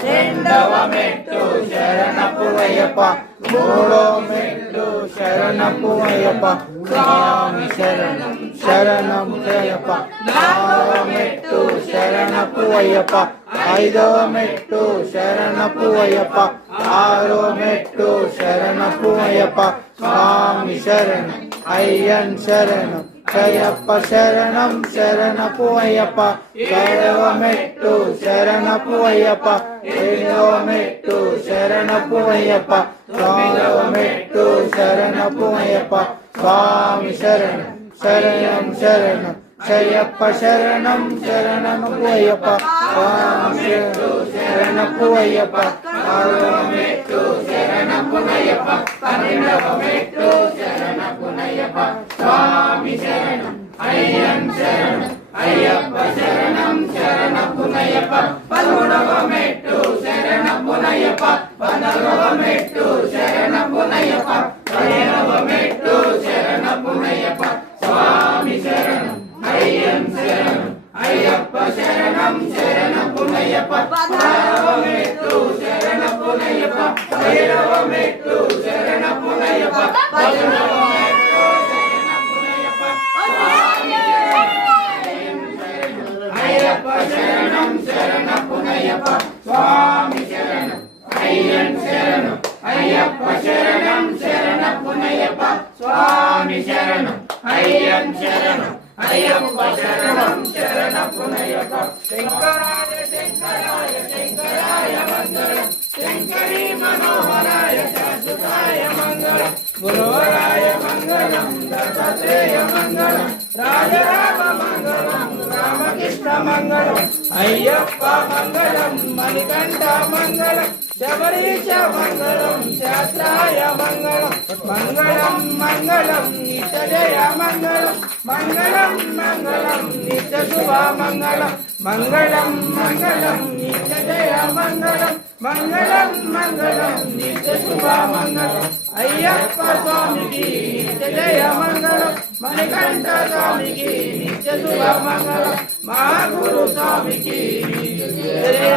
రెండవ మెట్టు శరణపు అయ్యప్ప మూడో మెట్టు శరణపు అయ్యప్ప స్వామి శరణం శరణం అయ్యప్ప నాలుగవ మెట్టు శరణపు అయ్యప్ప ఐదవ మెట్టు శరణపు అయ్యప్ప ఆరో మెట్టు శరణపు అయ్యప్ప స్వామి శరణం అయ్యన్ శరణం అయ్యప్ప శరణం శరణపు అయ్యప్ప ఏడవ మెట్టు శరణపు అయ్యప్ప ఏడవ మెట్టు శరణపు అయ్యప్ప తొమ్మిదవ మెట్టు శరణపు అయ్యప్ప స్వామి శరణం శరణం శరణం అయ్యప్ప శరణం శరణపు అయ్యప్ప స్వామి శరణపు అయ్యప్ప ఆరవ మెట్టు శరణపు అయ్యప్ప పన్నెండవ మెట్టు శరణపు అయ్యప్ప స్వామి శరణం అయ్యన్ శరణం అయ్యప్ప శరణం శరణపు అయ్యప్ప పదమూడవ మెట్టు శరణపు అయ్యప్ప పద్నాలుగవ మెట్టు శరణపు అయ్యప్ప పదిహేనవ మెట్టు శరణపు అయ్యప్ప స్వామి శరణం అయ్యన్ శరణం అయ్యప్ప శరణం శరణపు అయ్యప్ప పదహారవ మెట్టు శరణపు అయ్యప్ప పదిహేడవ మెట్టు శరణపు అయ్యప్ప పద్దెనిమిదవ మెట్టు శరణపు అయ్యప్ప అయ్యప్ప శరణం శరణపు అయ్యప్ప స్వామి శరణం అయ్యన్ శరణం అయ్యప్ప శరణం శరణపు అయ్యప్ప స్వామి శరణం అయ్యన్ శరణం అయ్యప్ప శరణం శరణపు అయ్యప్ప శంకరాయ శంకరాయ శంకరాయ మంగళం శంకరీ మనోహరాయ శాశ్వతాయ మంగళం గురువరాయ మంగళం దత్తాత్రేయ మంగళం రాజరామ మంగళం రామకృష్ణ మంగళం అయ్యప్ప మంగళం మణికంఠ మంగళం శబరీశ మంగళం శాస్త్రాయ మంగళం మంగళం మంగళం నిత్య జయ మంగళం మంగళం మంగళం నిత్య శుభ మంగళం మంగళం మంగళం నిత్య జయ మంగళం మంగళం మంగళం నిత్య శుభ మంగళం అయ్యప్ప స్వామికి నిత్య జయ మంగళం మణికంఠ స్వామికి నిత్య శుభ మంగళం మా గురు స్వామికి జయ